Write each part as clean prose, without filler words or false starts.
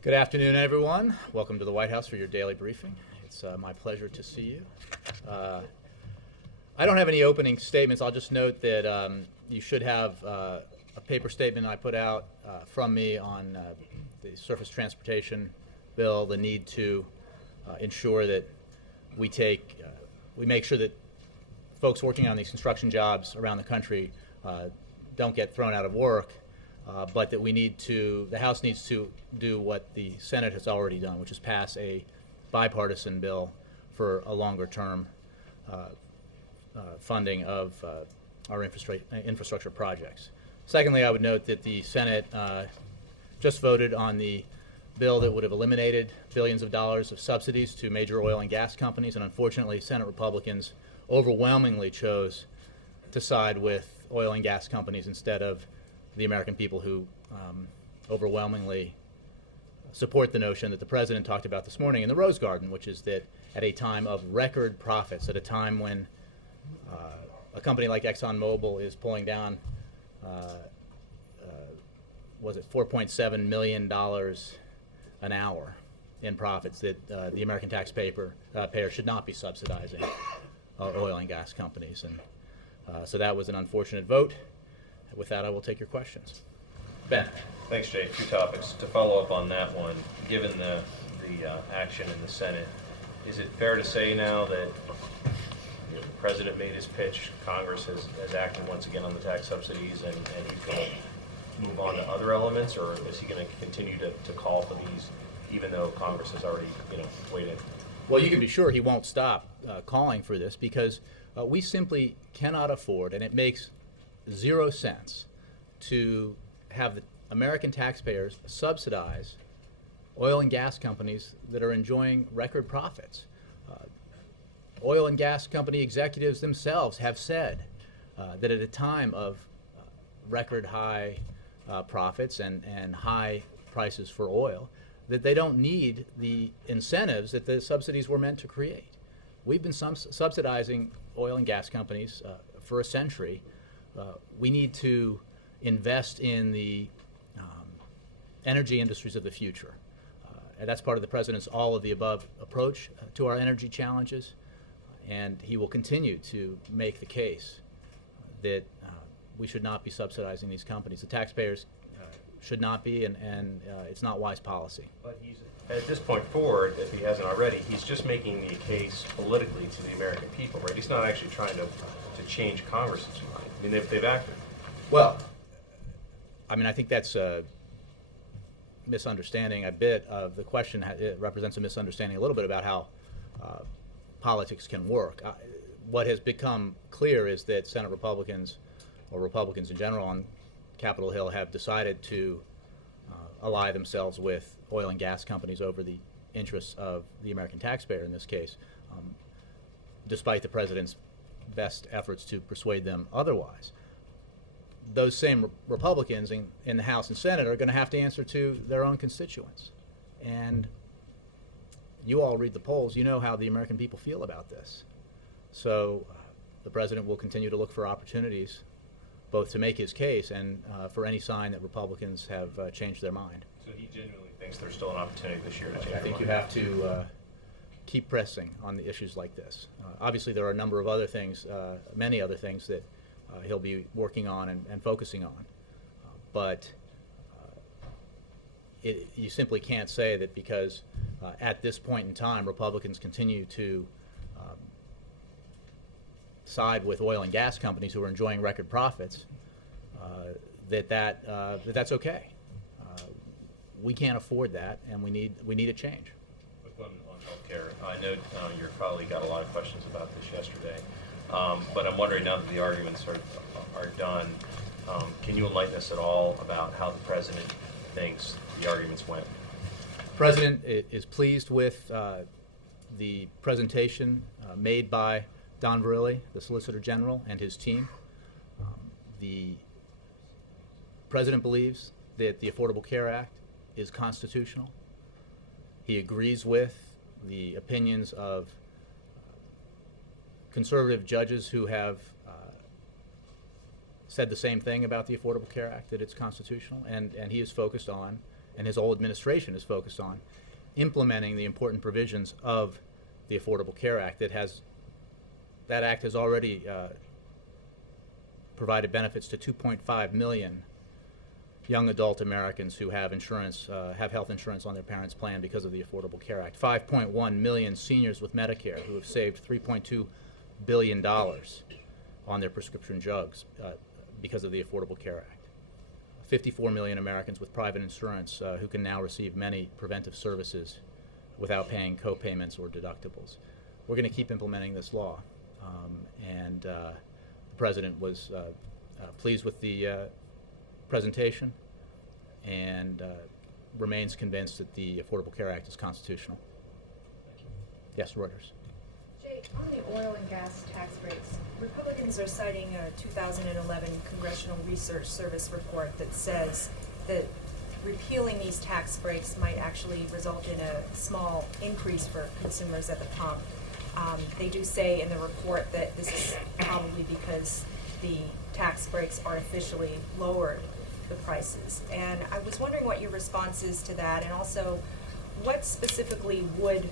Good afternoon, everyone. Welcome to the White House for your daily briefing. It's my pleasure to see you. I don't have any opening statements. I'll just note that you should have a paper statement I put out from me on the surface transportation bill, the need to ensure that we make sure that folks working on these construction jobs around the country don't get thrown out of work. But that the House needs to do what the Senate has already done, which is pass a bipartisan bill for a longer-term funding of our infrastructure projects. Secondly, I would note that the Senate just voted on the bill that would have eliminated billions of dollars of subsidies to major oil and gas companies, and unfortunately, Senate Republicans overwhelmingly chose to side with oil and gas companies instead of the American people who overwhelmingly support the notion that the President talked about this morning in the Rose Garden, which is that at a time of record profits, at a time when a company like ExxonMobil is pulling down, was it $4.7 million an hour in profits, that the American taxpayer should not be subsidizing oil and gas companies. And so that was an unfortunate vote. With that, I will take your questions. Ben. Thanks, Jay. Two topics. To follow up on that one, given the action in the Senate, is it fair to say now that the President made his pitch, Congress has acted once again on the tax subsidies, and he's going to move on to other elements, or is he going to continue to call for these, even though Congress has already weighed in? Well, you can be sure he won't stop calling for this, because we simply cannot afford, and it makes 0 cents to have the American taxpayers subsidize oil and gas companies that are enjoying record profits. Oil and gas company executives themselves have said that at a time of record high profits and high prices for oil, that they don't need the incentives that the subsidies were meant to create. We've been subsidizing oil and gas companies for a century. We need to invest in the energy industries of the future. And that's part of the President's all-of-the-above approach to our energy challenges. And he will continue to make the case that we should not be subsidizing these companies. The taxpayers should not be, and it's not wise policy. But he's, at this point forward, if he hasn't already, he's just making the case politically to the American people, right? He's not actually trying to change Congress's mind. I mean, they've acted. Well, I mean, I think that's a misunderstanding a bit of the question. It represents a misunderstanding a little bit about how politics can work. What has become clear is that Senate Republicans, or Republicans in general on Capitol Hill, have decided to ally themselves with oil and gas companies over the interests of the American taxpayer in this case, despite the President's best efforts to persuade them otherwise. Those same Republicans in the House and Senate are going to have to answer to their own constituents. And you all read the polls. You know how the American people feel about this. So the President will continue to look for opportunities both to make his case and for any sign that Republicans have changed their mind. So he genuinely thinks there's still an opportunity this year to change their mind? I think you have to keep pressing on the issues like this. Obviously, there are a number of other things, many other things that he'll be working on and focusing on. But you simply can't say that because at this point in time Republicans continue to side with oil and gas companies who are enjoying record profits, that's okay. We can't afford that, and we need a change. Quick one on healthcare. I know your colleague got a lot of questions about this yesterday, but I'm wondering, now that the arguments are done, can you enlighten us at all about how the President thinks the arguments went? The President is pleased with the presentation made by Don Verrilli, the Solicitor General, and his team. The President believes that the Affordable Care Act is constitutional. He agrees with the opinions of conservative judges who have said the same thing about the Affordable Care Act, that it's constitutional, and he is focused on and his whole administration is focused on implementing the important provisions of the Affordable Care Act. That act has already provided benefits to 2.5 million young adult Americans who have insurance, have health insurance on their parents' plan because of the Affordable Care Act. 5.1 million seniors with Medicare who have saved $3.2 billion on their prescription drugs because of the Affordable Care Act. 54 million Americans with private insurance who can now receive many preventive services without paying co-payments or deductibles. We're going to keep implementing this law, and the President was pleased with the presentation and remains convinced that the Affordable Care Act is constitutional. Yes, Reuters. Jay, on the oil and gas tax breaks, Republicans are citing a 2011 Congressional Research Service report that says that repealing these tax breaks might actually result in a small increase for consumers at the pump. They do say in the report that this is probably because the tax breaks artificially lowered the prices. And I was wondering what your response is to that, and also what specifically would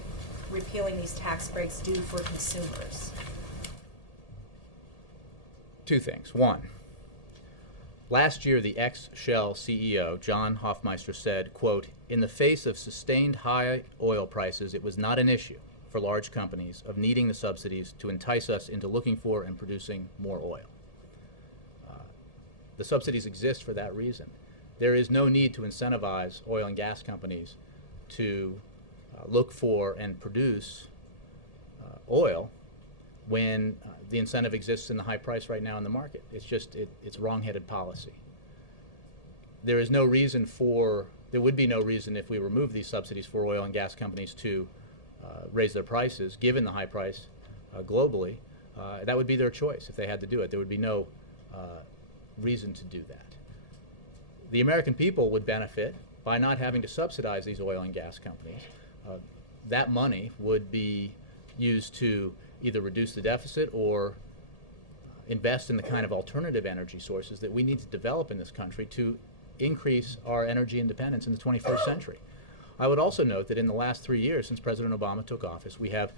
repealing these tax breaks do for consumers? Two things. One, last year the ex-Shell CEO, John Hofmeister, said, quote, "In the face of sustained high oil prices, it was not an issue for large companies of needing the subsidies to entice us into looking for and producing more oil." The subsidies exist for that reason. There is no need to incentivize oil and gas companies to look for and produce oil when the incentive exists in the high price right now in the market. It's just, it's wrong-headed policy. There is no reason there would be no reason if we remove these subsidies for oil and gas companies to raise their prices, given the high price globally. That would be their choice if they had to do it. There would be no reason to do that. The American people would benefit by not having to subsidize these oil and gas companies. That money would be used to either reduce the deficit or invest in the kind of alternative energy sources that we need to develop in this country to increase our energy independence in the 21st century. I would also note that in the last 3 years since President Obama took office, we have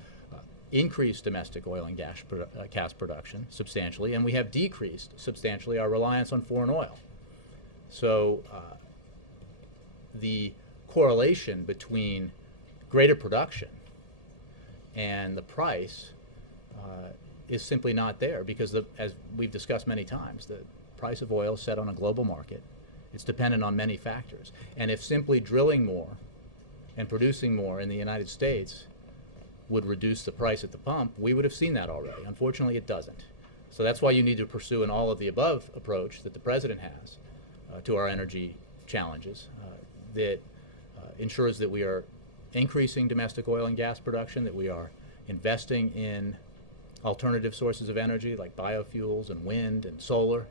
increased domestic oil and gas production substantially, and we have decreased substantially our reliance on foreign oil. So the correlation between greater production and the price is simply not there, because as we've discussed many times, the price of oil is set on a global market. It's dependent on many factors. And if simply drilling more and producing more in the United States would reduce the price at the pump, we would have seen that already. Unfortunately, it doesn't. So that's why you need to pursue an all-of-the-above approach that the President has to our energy challenges that ensures that we are increasing domestic oil and gas production, that we are investing in alternative sources of energy like biofuels and wind and solar,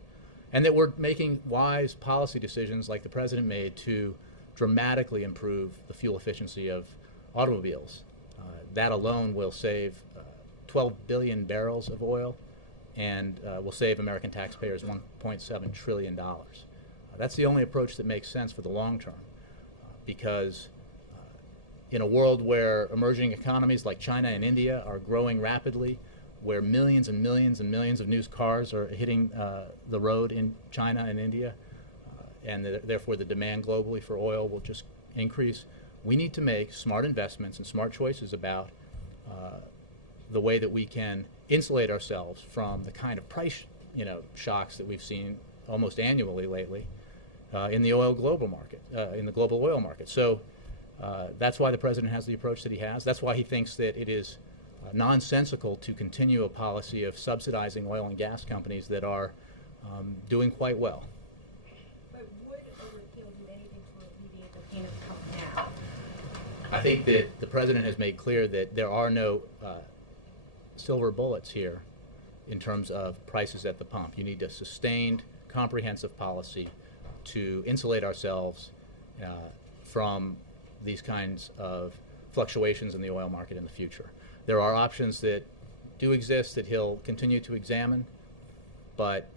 and that we're making wise policy decisions like the President made to dramatically improve the fuel efficiency of automobiles. That alone will save 12 billion barrels of oil and will save American taxpayers $1.7 trillion. That's the only approach that makes sense for the long term, because in a world where emerging economies like China and India are growing rapidly, where millions and millions and millions of new cars are hitting the road in China and India, and therefore the demand globally for oil will just increase, we need to make smart investments and smart choices about the way that we can insulate ourselves from the kind of price shocks that we've seen almost annually lately in the global oil market. So that's why the President has the approach that he has. That's why he thinks that it is nonsensical to continue a policy of subsidizing oil and gas companies that are doing quite well. But would a repeal do anything to alleviate the pain of the pump now? I think that the President has made clear that there are no silver bullets here in terms of prices at the pump. You need a sustained, comprehensive policy to insulate ourselves from these kinds of fluctuations in the oil market in the future. There are options that do exist that he'll continue to examine, but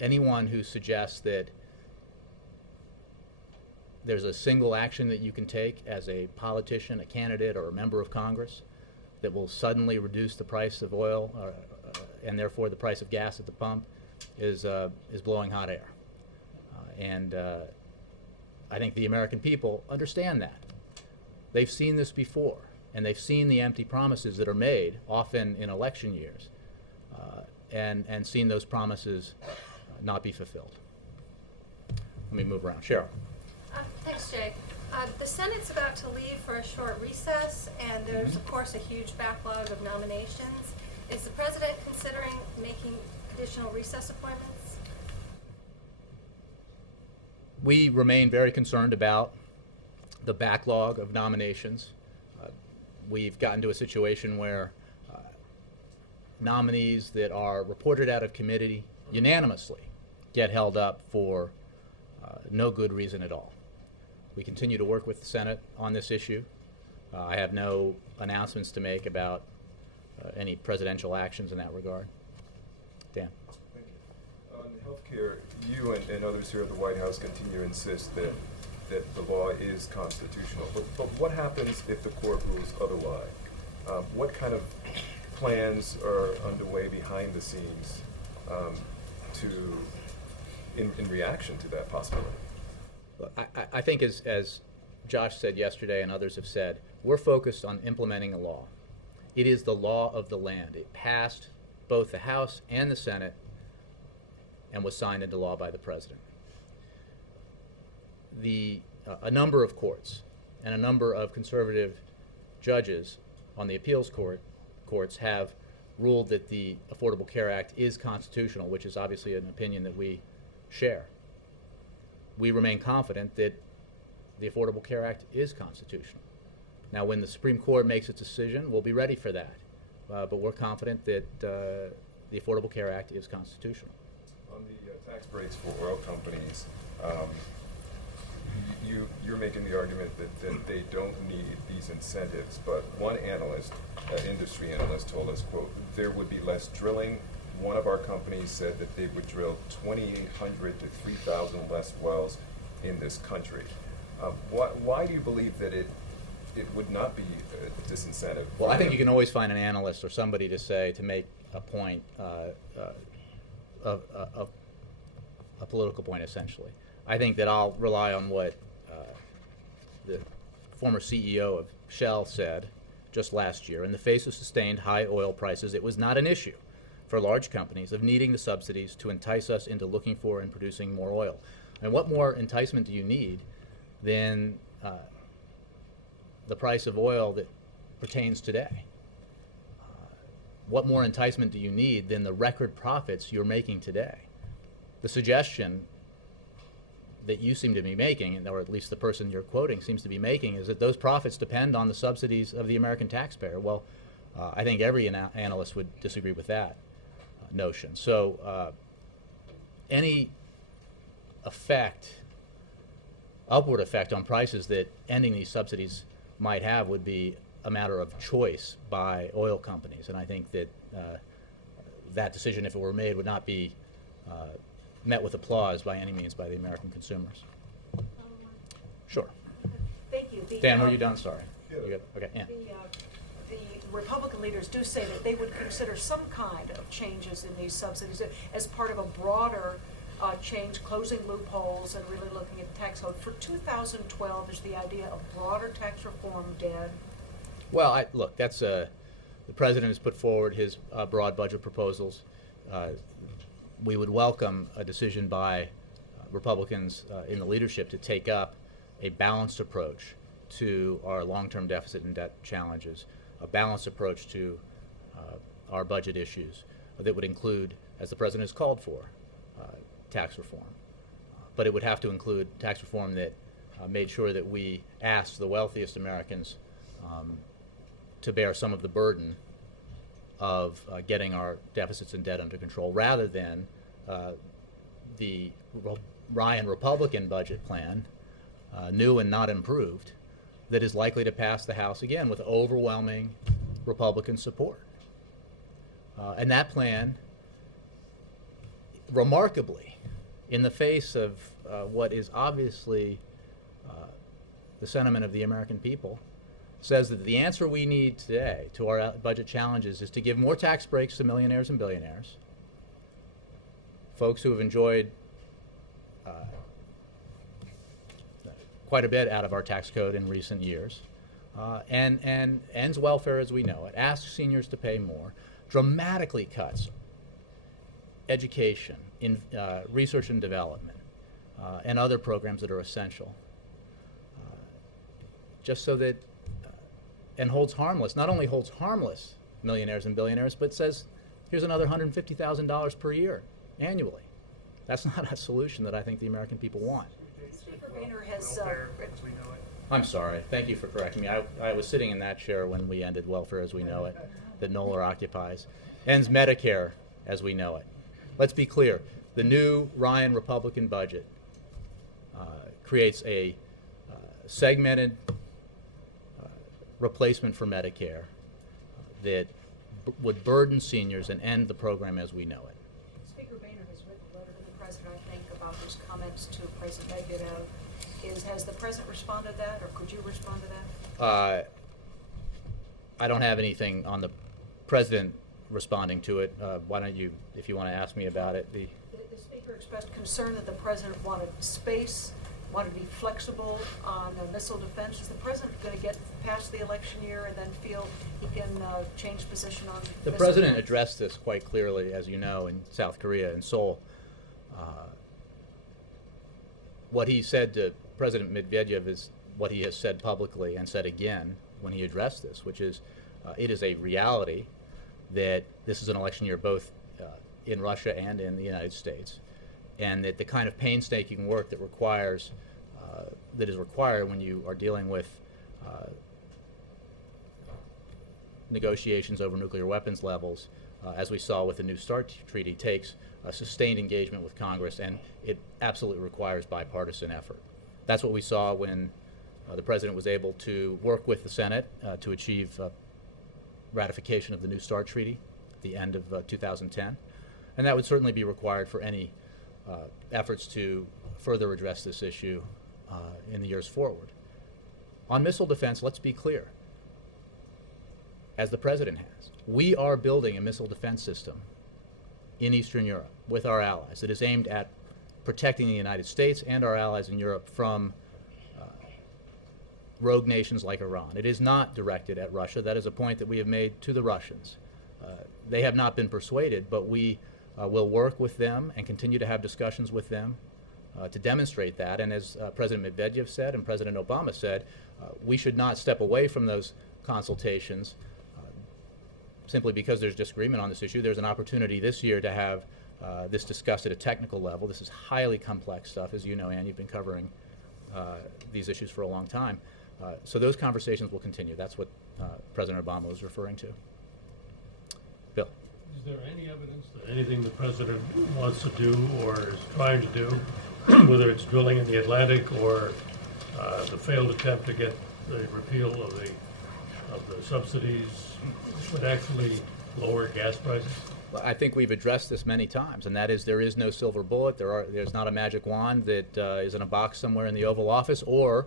anyone who suggests that there's a single action that you can take as a politician, a candidate, or a member of Congress that will suddenly reduce the price of oil and therefore the price of gas at the pump is blowing hot air. And I think the American people understand that. They've seen this before, and they've seen the empty promises that are made, often in election years, and seen those promises not be fulfilled. Let me move around. Cheryl. Thanks, Jay. The Senate's about to leave for a short recess, and there's, of course, a huge backlog of nominations. Is the President considering making additional recess appointments? We remain very concerned about the backlog of nominations. We've gotten to a situation where nominees that are reported out of committee unanimously get held up for no good reason at all. We continue to work with the Senate on this issue. I have no announcements to make about any presidential actions in that regard. Dan. Thank you. On healthcare, you and others here at the White House continue to insist that the law is constitutional. But what happens if the court rules otherwise? What kind of plans are underway behind the scenes in reaction to that possibility? I think as Josh said yesterday and others have said, we're focused on implementing a law. It is the law of the land. It passed both the House and the Senate and was signed into law by the President. A number of courts and a number of conservative judges on the appeals courts have ruled that the Affordable Care Act is constitutional, which is obviously an opinion that we share. We remain confident that the Affordable Care Act is constitutional. Now, when the Supreme Court makes its decision, we'll be ready for that. But we're confident that the Affordable Care Act is constitutional. On the tax breaks for oil companies, you're making the argument that they don't need these incentives, but one analyst, industry analyst, told us, quote, there would be less drilling. One of our companies said that they would drill 2,800 to 3,000 less wells in this country. Why do you believe that it would not be a disincentive? Well, I think you can always find an analyst or somebody to make a point, a political point, essentially. I think that I'll rely on what the former CEO of Shell said just last year. In the face of sustained high oil prices, it was not an issue for large companies of needing the subsidies to entice us into looking for and producing more oil. And what more enticement do you need than the price of oil that pertains today? What more enticement do you need than the record profits you're making today? The suggestion that you seem to be making, or at least the person you're quoting seems to be making, is that those profits depend on the subsidies of the American taxpayer. Well, I think every analyst would disagree with that notion. So any upward effect on prices that ending these subsidies might have would be a matter of choice by oil companies. And I think that that decision, if it were made, would not be met with applause by any means by the American consumers. Sure. Thank you. Dan, were you done? Sorry. Yeah. You good? Okay, Ann. The Republican leaders do say that they would consider some kind of changes in these subsidies as part of a broader change, closing loopholes and really looking at the tax code. For 2012, is the idea of broader tax reform dead? Well, look, that's the President has put forward his broad budget proposals. We would welcome a decision by Republicans in the leadership to take up a balanced approach to our long-term deficit and debt challenges, a balanced approach to our budget issues that would include, as the President has called for, tax reform. But it would have to include tax reform that made sure that we asked the wealthiest Americans to bear some of the burden of getting our deficits and debt under control, rather than the Ryan Republican budget plan, new and not improved, that is likely to pass the House again with overwhelming Republican support. And that plan, remarkably, in the face of what is obviously the sentiment of the American people, says that the answer we need today to our budget challenges is to give more tax breaks to millionaires and billionaires, folks who have enjoyed quite a bit out of our tax code in recent years, and ends welfare as we know it, asks seniors to pay more, dramatically cuts education, in research and development, and other programs that are essential, just so that, and holds harmless, not only holds harmless millionaires and billionaires, but says, here's another $150,000 per year annually. That's not a solution that I think the American people want. Speaker Boehner has, I'm sorry. Thank you for correcting me. I was sitting in that chair when we ended welfare as we know it, that Knoller occupies. Ends Medicare as we know it. Let's be clear. The new Ryan Republican budget creates a segmented replacement for Medicare that would burden seniors and end the program as we know it. Speaker Boehner has written a letter to the president, I think, about his comments to President Medvedev. Has the president responded to that, or could you respond to that? I don't have anything on the president responding to it. Why don't you, if you want to ask me about it? The speaker expressed concern that the president wanted space, wanted to be flexible on missile defense. Is the president going to get past the election year and then feel he can change position on The missile president defense? addressed this quite clearly, as you know, in South Korea, in Seoul. What he said to President Medvedev is what he has said publicly and said again when he addressed this, which is it is a reality that this is an election year both in Russia and in the United States, and that the kind of painstaking work that is required when you are dealing with negotiations over nuclear weapons levels, as we saw with the New START treaty, takes a sustained engagement with Congress, and it absolutely requires bipartisan effort. That's what we saw when the president was able to work with the Senate to achieve ratification of the New START treaty at the end of 2010, and that would certainly be required for any efforts to further address this issue in the years forward. On missile defense, let's be clear. As the president has, we are building a missile defense system in Eastern Europe with our allies that is aimed at protecting the United States and our allies in Europe from rogue nations like Iran. It is not directed at Russia. That is a point that we have made to the Russians. They have not been persuaded, but we will work with them and continue to have discussions with them to demonstrate that. And as President Medvedev said and President Obama said, we should not step away from those consultations simply because there's disagreement on this issue. There's an opportunity this year to have this discussed at a technical level. This is highly complex stuff, as you know, Ann. You've been covering these issues for a long time. So those conversations will continue. That's what President Obama was referring to. Bill. Is there any evidence that anything the president wants to do or is trying to do, whether it's drilling in the Atlantic or the failed attempt to get the repeal of the subsidies, would actually lower gas prices? Well, I think we've addressed this many times, and that is there is no silver bullet. There's not a magic wand that is in a box somewhere in the Oval Office or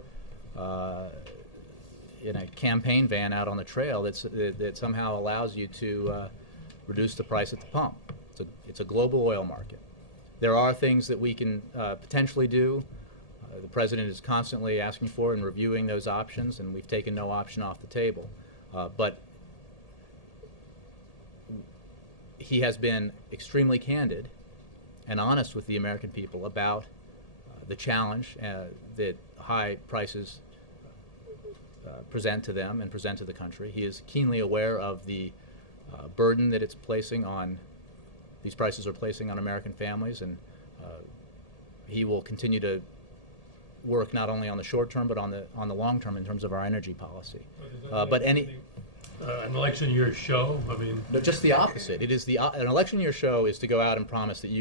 in a campaign van out on the trail that somehow allows you to reduce the price at the pump. It's a global oil market. There are things that we can potentially do. The president is constantly asking for and reviewing those options, and we've taken no option off the table. But he has been extremely candid and honest with the American people about the challenge that high prices present to them and present to the country. He is keenly aware of the burden that these prices are placing on American families, and he will continue to work not only on the short term but on the long term in terms of our energy policy. An election year show? I mean, no, just the opposite. It is an election year show is to go out and promise that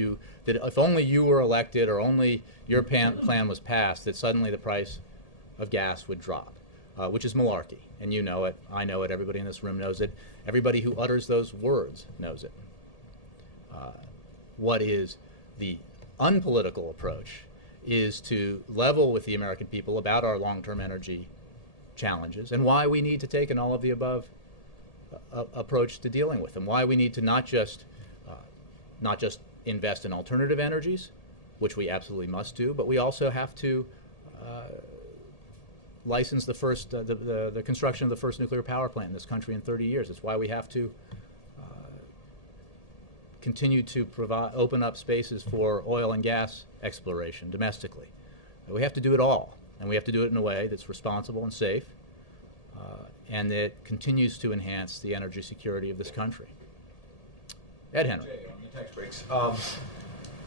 if only you were elected or only your plan was passed, that suddenly the price of gas would drop, which is malarkey. And you know it, I know it, everybody in this room knows it, everybody who utters those words knows it. What is the unpolitical approach is to level with the American people about our long-term energy challenges and why we need to take an all of the above approach to dealing with them, why we need to not just invest in alternative energies, which we absolutely must do, but we also have to license the construction of the first nuclear power plant in this country in 30 years. It's why we have to continue to open up spaces for oil and gas exploration domestically. We have to do it all, and we have to do it in a way that's responsible and safe, and that continues to enhance the energy security of this country. Ed Henry. Jay, on the tax breaks.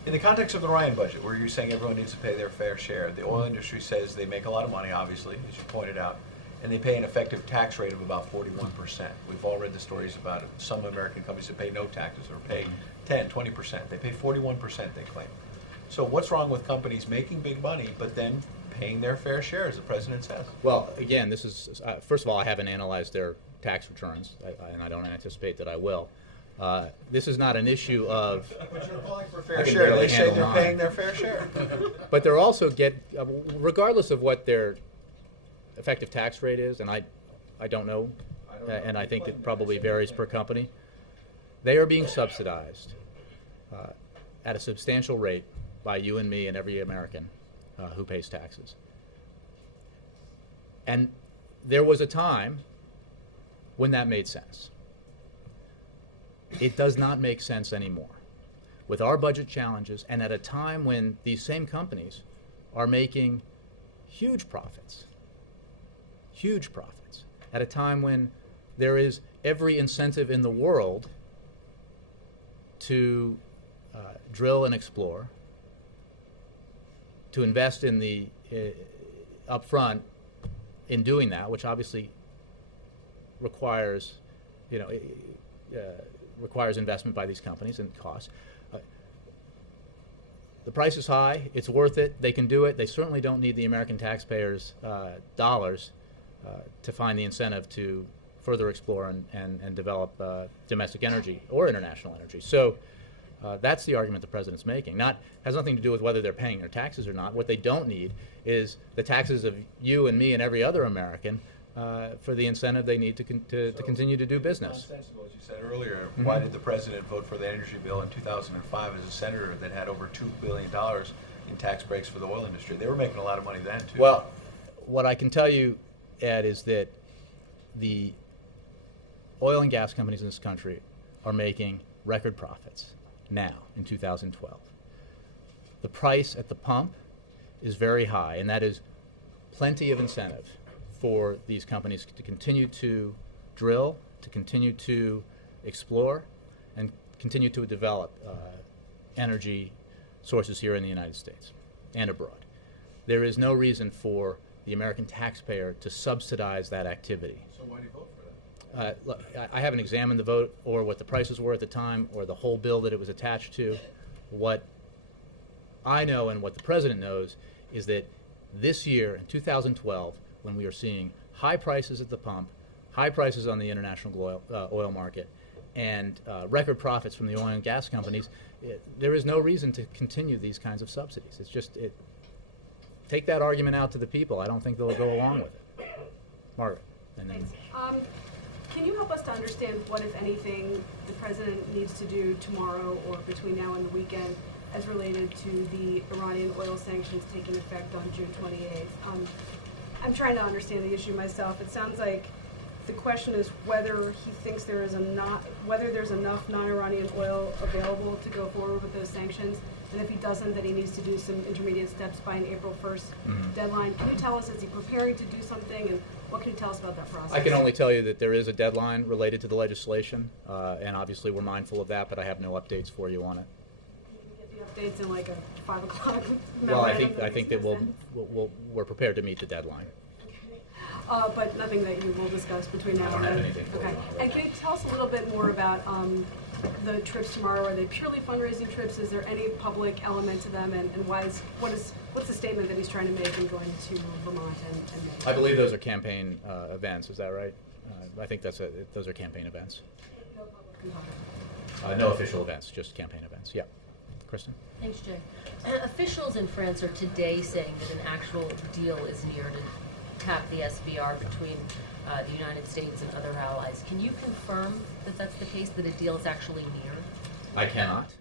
In the context of the Ryan budget, where you're saying everyone needs to pay their fair share, the oil industry says they make a lot of money, obviously, as you pointed out, and they pay an effective tax rate of about 41%. We've all read the stories about it. Some American companies that pay no taxes or pay 10, 20%. They pay 41%, they claim. So what's wrong with companies making big money, but then paying their fair share, as the president says? Well, again, this is, first of all, I haven't analyzed their tax returns, and I don't anticipate that I will. This is not an issue of... But you're calling for I fair can share. barely They say handle they're mine. paying their fair share. But they're also regardless of what their effective tax rate is, and I don't know, and I think it probably varies per company, they are being subsidized at a substantial rate by you and me and every American who pays taxes. And there was a time when that made sense. It does not make sense anymore. With our budget challenges, and at a time when these same companies are making huge profits, at a time when there is every incentive in the world to drill and explore, to invest in the upfront in doing that, which obviously requires, requires investment by these companies and costs. The price is high. It's worth it. They can do it. They certainly don't need the American taxpayers' dollars to find the incentive to further explore and develop domestic energy or international energy. So that's the argument the president's making. Has nothing to do with whether they're paying their taxes or not. What they don't need is the taxes of you and me and every other American for the incentive they need to continue to do business. Nonsensical, as you said earlier. Why did the president vote for the energy bill in 2005 as a senator that had over $2 billion in tax breaks for the oil industry? They were making a lot of money then, too. Well, what I can tell you, Ed, is that the oil and gas companies in this country are making record profits now in 2012. The price at the pump is very high, and that is plenty of incentive for these companies to continue to drill, to continue to explore, and continue to develop energy sources here in the United States and abroad. There is no reason for the American taxpayer to subsidize that activity. So why do you vote for that? Look, I haven't examined the vote or what the prices were at the time or the whole bill that it was attached to. What I know and what the president knows is that this year, in 2012, when we are seeing high prices at the pump, high prices on the international oil market, and record profits from the oil and gas companies, there is no reason to continue these kinds of subsidies. It's just, take that argument out to the people. I don't think they'll go along with it. Margaret. And then Thanks. Can you help us to understand what, if anything, the president needs to do tomorrow or between now and the weekend as related to the Iranian oil sanctions taking effect on June 28th? I'm trying to understand the issue myself. It sounds like the question is whether he thinks there's enough non-Iranian oil available to go forward with those sanctions, and if he doesn't, then he needs to do some intermediate steps by an April 1st deadline. Can you tell us, is he preparing to do something, and what can you tell us about that process? I can only tell you that there is a deadline related to the legislation, and obviously we're mindful of that, but I have no updates for you on it. Can you get the updates in like a 5 o'clock Well, I memorandum think that that makes sense? we're prepared to meet the deadline. But nothing that you will discuss between now I don't and have then? anything for you Okay. on it right And can you tell us a little bit more about the trips tomorrow? Are they purely fundraising trips? Is there any public element to them? And what's the statement that he's trying to make in going to Vermont and Maine? I believe those are campaign events. Is that right? I think those are campaign events. No public component. No official events, just campaign events. Yeah. Kristen? Thanks, Jay. Officials in France are today saying that an actual deal is near to tap the SBR between the United States and other allies. Can you confirm that that's the case, that a deal is actually near? I cannot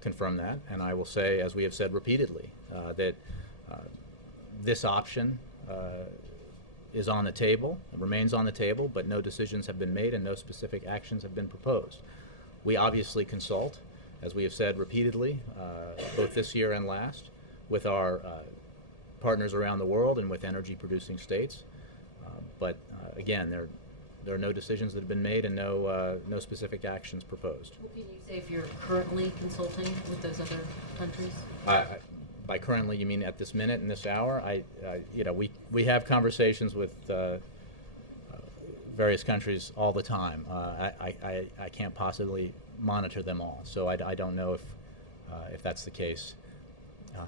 confirm that, and I will say, as we have said repeatedly, that this option is on the table, remains on the table, but no decisions have been made and no specific actions have been proposed. We obviously consult, as we have said repeatedly, both this year and last, with our partners around the world and with energy-producing states. But again, there are no decisions that have been made and no specific actions proposed. What can you say if you're currently consulting with those other countries? By currently, you mean at this minute, in this hour? We have conversations with various countries all the time. I can't possibly monitor them all, so I don't know if that's the case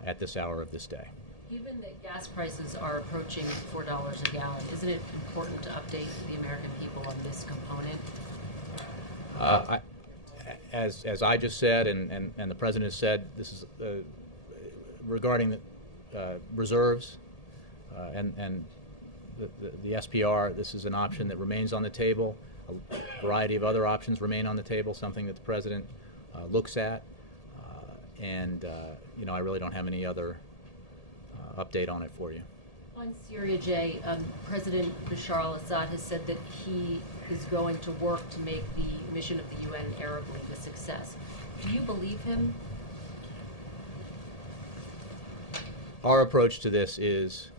at this hour of this day. Given that gas prices are approaching $4 a gallon, isn't it important to update the American people on this component? As I just said, and the President has said, this is regarding the reserves and the SPR. This is an option that remains on the table. A variety of other options remain on the table, something that the President looks at. I really don't have any other update on it for you. On Syria, Jay, President Bashar al-Assad has said that he is going to work to make the mission of the UN Arab League a success. Do you believe him? Our approach to this is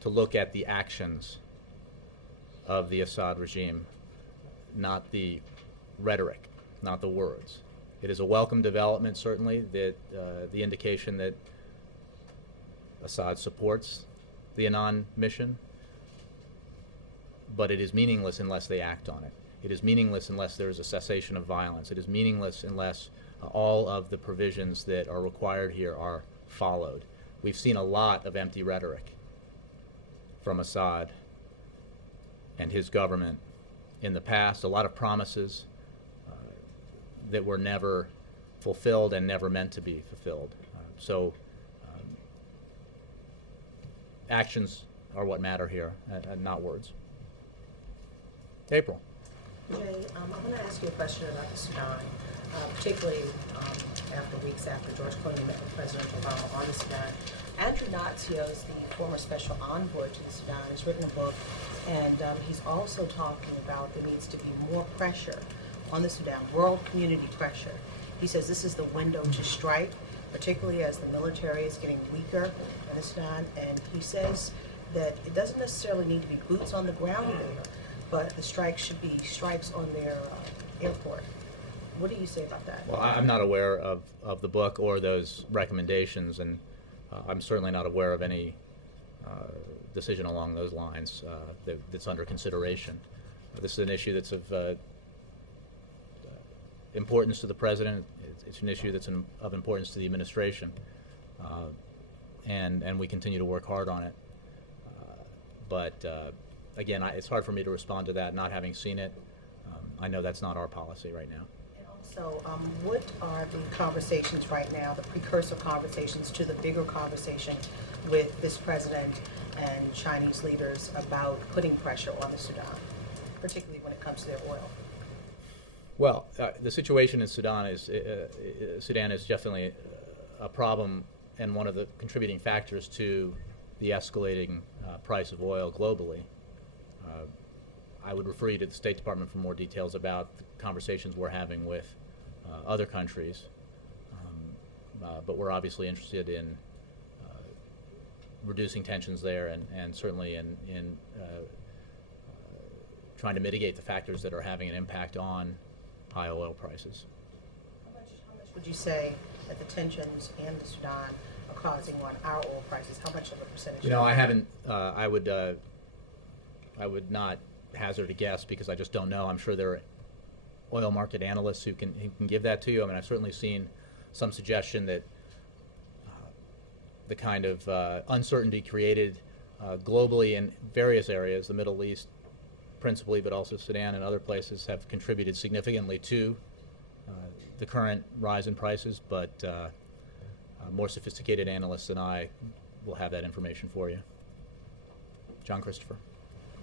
to look at the actions of the Assad regime, not the rhetoric, not the words. It is a welcome development, certainly, that the indication that Assad supports the Annan mission, but it is meaningless unless they act on it. It is meaningless unless there is a cessation of violence. It is meaningless unless all of the provisions that are required here are followed. We've seen a lot of empty rhetoric from Assad and his government in the past, a lot of promises that were never fulfilled and never meant to be fulfilled. Actions are what matter here, and not words. April. Jay, I want to ask you a question about the Sudan, particularly after George Clooney met with President Obama on the Sudan. Andrew Natsios, the former special envoy to the Sudan, has written a book, and he's also talking about there needs to be more pressure on the Sudan, world community pressure. He says this is the window to strike, particularly as the military is getting weaker in the Sudan, and he says that it doesn't necessarily need to be boots on the ground there, but the strikes should be strikes on their airport. What do you say about that? Well, I'm not aware of the book or those recommendations, and I'm certainly not aware of any decision along those lines that's under consideration. This is an issue that's of importance to the President. It's an issue that's of importance to the administration, and we continue to work hard on it. Again, it's hard for me to respond to that, not having seen it. I know that's not our policy right now. And also, what are the conversations right now, the precursor conversations to the bigger conversation with this president and Chinese leaders about putting pressure on the Sudan, particularly when it comes to their oil? Well, the situation in Sudan is definitely a problem and one of the contributing factors to the escalating price of oil globally. I would refer you to the State Department for more details about the conversations we're having with other countries, but we're obviously interested in reducing tensions there and certainly in trying to mitigate the factors that are having an impact on high oil prices. How much would you say that the tensions in the Sudan are causing on our oil prices? How much of a percentage? You know, I haven't. I would not hazard a guess because I just don't know. I'm sure there are oil market analysts who can give that to you. I mean, I've certainly seen some suggestion that the kind of uncertainty created globally in various areas, the Middle East principally, but also Sudan and other places, have contributed significantly to the current rise in prices. But more sophisticated analysts than I will have that information for you. John Christopher.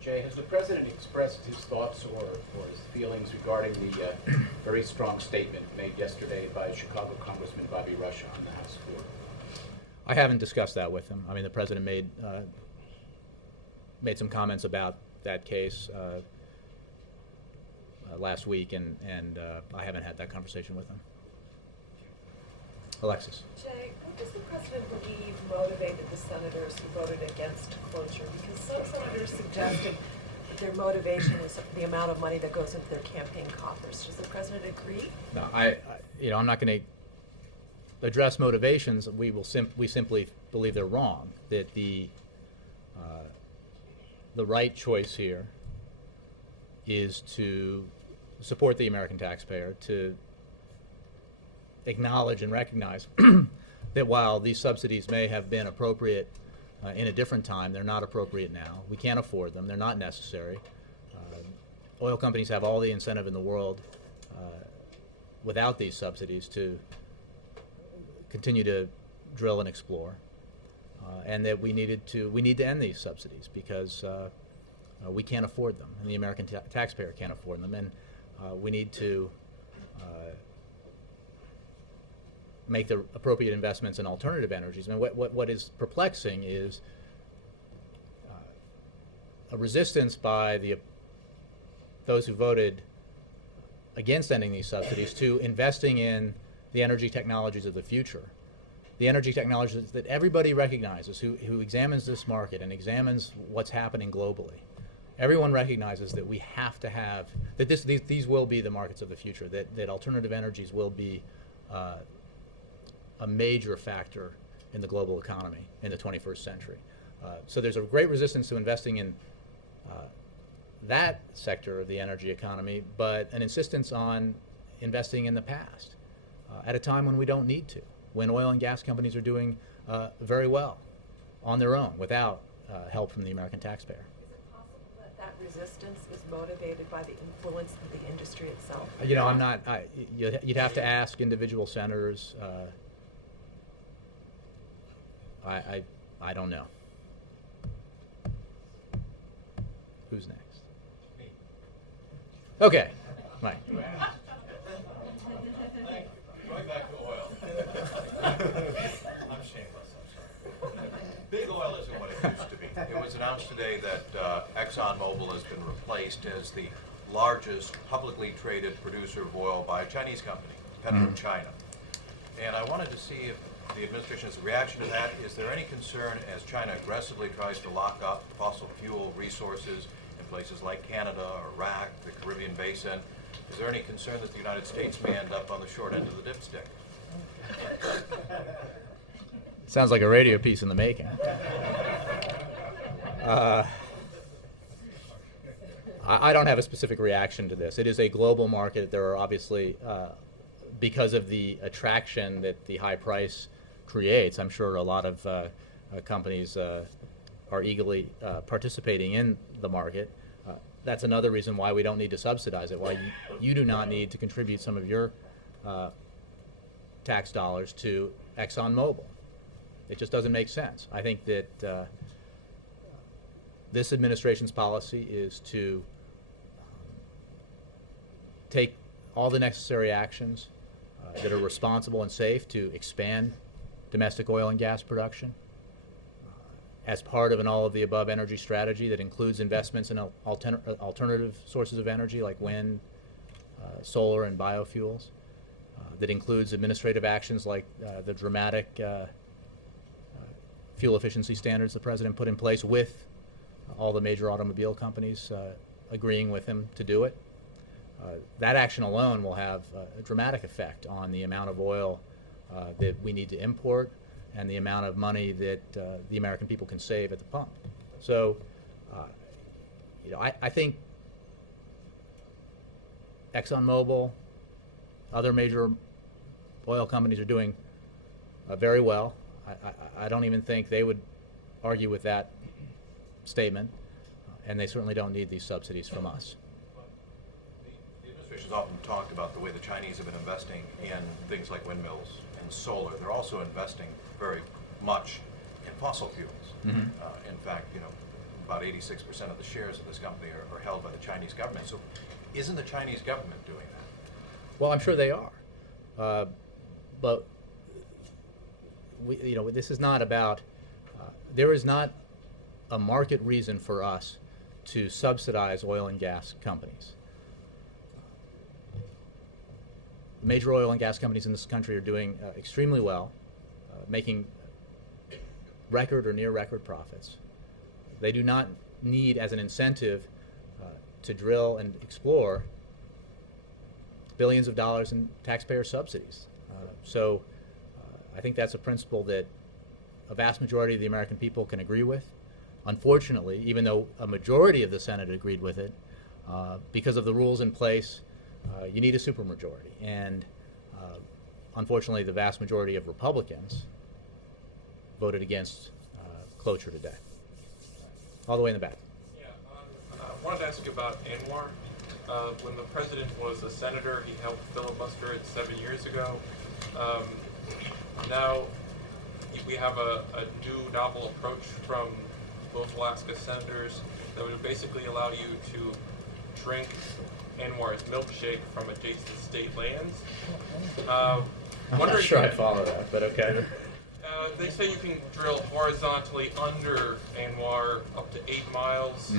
Jay, has the President expressed his thoughts or his feelings regarding the very strong statement made yesterday by Chicago Congressman Bobby Rush on the House floor? I haven't discussed that with him. I mean, the President made some comments about that case last week, and I haven't had that conversation with him. Alexis. Jay, what does the President believe motivated the senators who voted against closure? Because some senators suggested that their motivation is the amount of money that goes into their campaign coffers. Does the President agree? No, I'm not going to address motivations. We simply believe they're wrong. That the right choice here is to support the American taxpayer, to acknowledge and recognize that while these subsidies may have been appropriate in a different time, they're not appropriate now. We can't afford them. They're not necessary. Oil companies have all the incentive in the world without these subsidies to continue to drill and explore, and that we need to end these subsidies because we can't afford them, and the American taxpayer can't afford them, and we need to make the appropriate investments in alternative energies. I mean, what is perplexing is a resistance by those who voted against ending these subsidies to investing in the energy technologies of the future. The energy technologies that everybody recognizes who examines this market and examines what's happening globally. Everyone recognizes that we have to have, that these will be the markets of the future, that alternative energies will be a major factor in the global economy in the 21st century. So there's a great resistance to investing in that sector of the energy economy, but an insistence on investing in the past at a time when we don't need to, when oil and gas companies are doing very well on their own without help from the American taxpayer. Is it possible that that resistance is motivated by the influence of the industry itself? You know, I'm not. You'd have to ask individual senators. I don't know. Who's next? Me. Okay. Right. Going back to oil. I'm shameless, I'm sorry. Big oil isn't what it used to be. It was announced today that ExxonMobil has been replaced as the largest publicly traded producer of oil by a Chinese company, PetroChina. And I wanted to see if the administration's reaction to that. Is there any concern as China aggressively tries to lock up fossil fuel resources in places like Canada, Iraq, the Caribbean Basin? Is there any concern that the United States may end up on the short end of the dipstick? Sounds like a radio piece in the making. I don't have a specific reaction to this. It is a global market. There are obviously, because of the attraction that the high price creates, I'm sure a lot of companies are eagerly participating in the market. That's another reason why we don't need to subsidize it, why you do not need to contribute some of your tax dollars to ExxonMobil. It just doesn't make sense. I think that this administration's policy is to take all the necessary actions that are responsible and safe to expand domestic oil and gas production as part of an all-of-the-above energy strategy that includes investments in alternative sources of energy like wind, solar, and biofuels, that includes administrative actions like the dramatic fuel efficiency standards the President put in place with all the major automobile companies agreeing with him to do it. That action alone will have a dramatic effect on the amount of oil that we need to import and the amount of money that the American people can save at the pump. So, I think ExxonMobil, other major oil companies are doing very well. I don't even think they would argue with that statement, and they certainly don't need these subsidies from us. The officials often talked about the way the Chinese have been investing in things like windmills and solar. They're also investing very much in fossil fuels. In fact, about 86% of the shares of this company are held by the Chinese government. So isn't the Chinese government doing that? Well, I'm sure they are. But this is not about, there is not a market reason for us to subsidize oil and gas companies. Major oil and gas companies in this country are doing extremely well, making record or near record profits. They do not need, as an incentive, to drill and explore billions of dollars in taxpayer subsidies. So I think that's a principle that a vast majority of the American people can agree with. Unfortunately, even though a majority of the Senate agreed with it, because of the rules in place, you need a supermajority. And unfortunately, the vast majority of Republicans voted against cloture today. All the way in the back. Yeah, I wanted to ask you about Anwar. When the president was a senator, he helped filibuster it 7 years ago. Now we have a new novel approach from both Alaska senators that would basically allow you to drink Anwar's milkshake from adjacent state lands. I'm not sure I follow that, but okay. They say you can drill horizontally under Anwar up to 8 miles,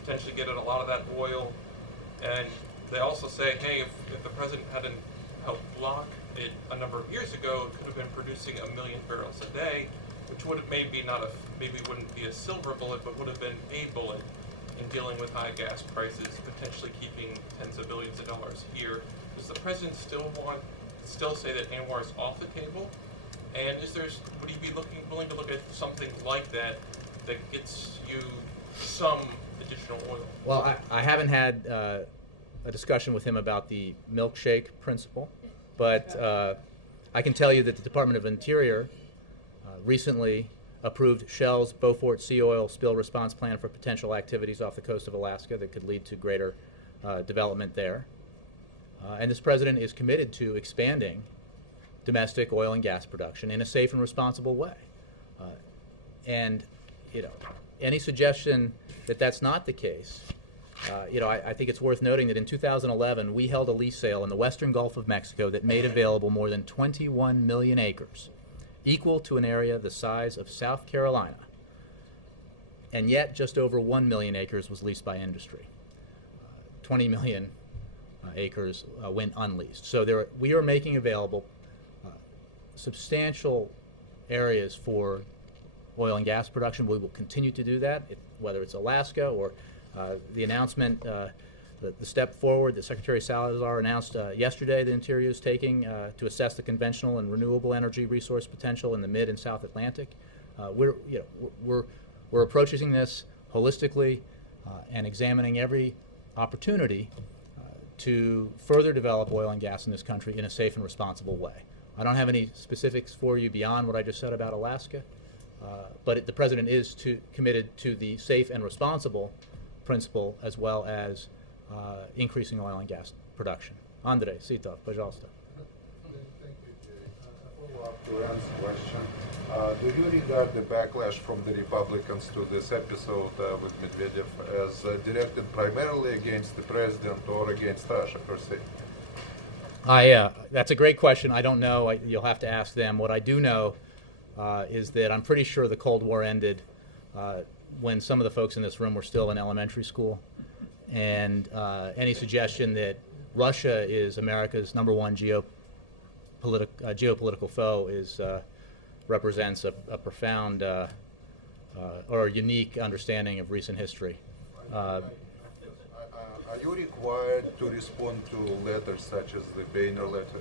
potentially get at a lot of that oil. And they also say, hey, if the president hadn't helped block it a number of years ago, it could have been producing 1 million barrels a day, which would have maybe wouldn't be a silver bullet, but would have been a bullet in dealing with high gas prices, potentially keeping tens of billions of dollars here. Does the president still say that Anwar is off the table? And would he be willing to look at something like that gets you some additional oil? Well, I haven't had a discussion with him about the milkshake principle, but I can tell you that the Department of Interior recently approved Shell's Beaufort Sea Oil Spill Response Plan for potential activities off the coast of Alaska that could lead to greater development there. And this president is committed to expanding domestic oil and gas production in a safe and responsible way. And any suggestion that that's not the case, I think it's worth noting that in 2011 we held a lease sale in the western Gulf of Mexico that made available more than 21 million acres, equal to an area the size of South Carolina, and yet just over 1 million acres was leased by industry. 20 million acres went unleased. So we are making available substantial areas for oil and gas production. We will continue to do that, whether it's Alaska or the announcement, the step forward that Secretary Salazar announced yesterday the Interior is taking to assess the conventional and renewable energy resource potential in the mid and South Atlantic. We're approaching this holistically and examining every opportunity to further develop oil and gas in this country in a safe and responsible way. I don't have any specifics for you beyond what I just said about Alaska, but the president is committed to the safe and responsible principle as well as increasing oil and gas production. Andrei Sitov, пожалуйста. Thank you, Jay. A follow-up to Rand's question. Do you regard the backlash from the Republicans to this episode with Medvedev as directed primarily against the president or against Russia per se? That's a great question. I don't know. You'll have to ask them. What I do know is that I'm pretty sure the Cold War ended when some of the folks in this room were still in elementary school. And any suggestion that Russia is America's #1 geopolitical foe represents a profound or a unique understanding of recent history. Are you required to respond to letters such as the Boehner letter?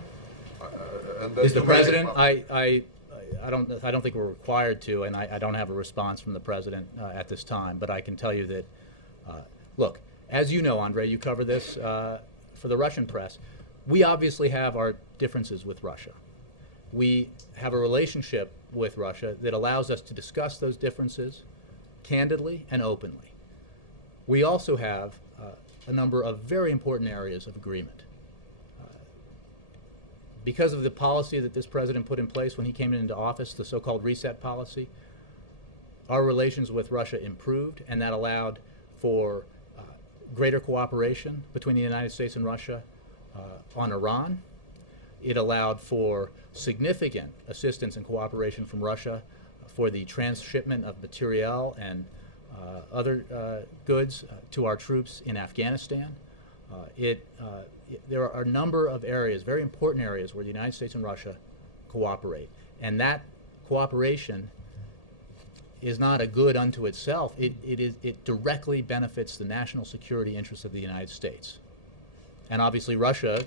Is the president? I don't think we're required to, and I don't have a response from the president at this time. But I can tell you that, look, as you know, Andrei, you cover this for the Russian press. We obviously have our differences with Russia. We have a relationship with Russia that allows us to discuss those differences candidly and openly. We also have a number of very important areas of agreement. Because of the policy that this president put in place when he came into office, the so-called reset policy, our relations with Russia improved, and that allowed for greater cooperation between the United States and Russia on Iran. It allowed for significant assistance and cooperation from Russia for the transshipment of materiel and other goods to our troops in Afghanistan. There are a number of areas, very important areas, where the United States and Russia cooperate. And that cooperation is not a good unto itself. It directly benefits the national security interests of the United States. And obviously Russia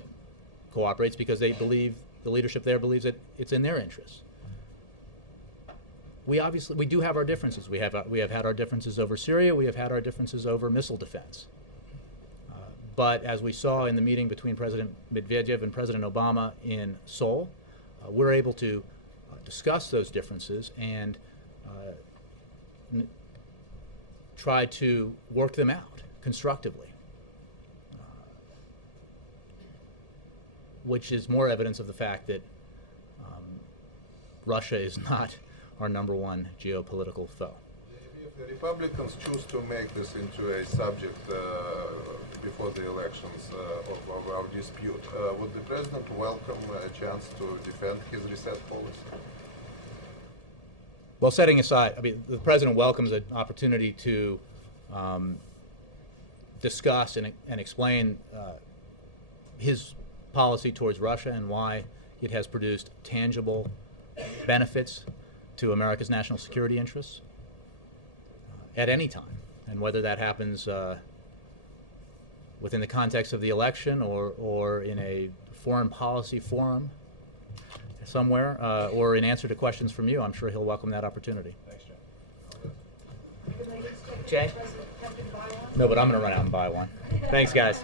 cooperates because they believe, the leadership there believes that it's in their interests. We do have our differences. We have had our differences over Syria. We have had our differences over missile defense. But as we saw in the meeting between President Medvedev and President Obama in Seoul, we're able to discuss those differences and try to work them out constructively, which is more evidence of the fact that Russia is not our number one geopolitical foe. If the Republicans choose to make this into a subject before the elections of our dispute, would the president welcome a chance to defend his reset policy? Well, setting aside, I mean, the president welcomes an opportunity to discuss and explain his policy towards Russia and why it has produced tangible benefits to America's national security interests at any time. And whether that happens within the context of the election or in a foreign policy forum somewhere, or in answer to questions from you, I'm sure he'll welcome that opportunity. Thanks, Jay. Jay? No, but I'm going to run out and buy one. Thanks, guys.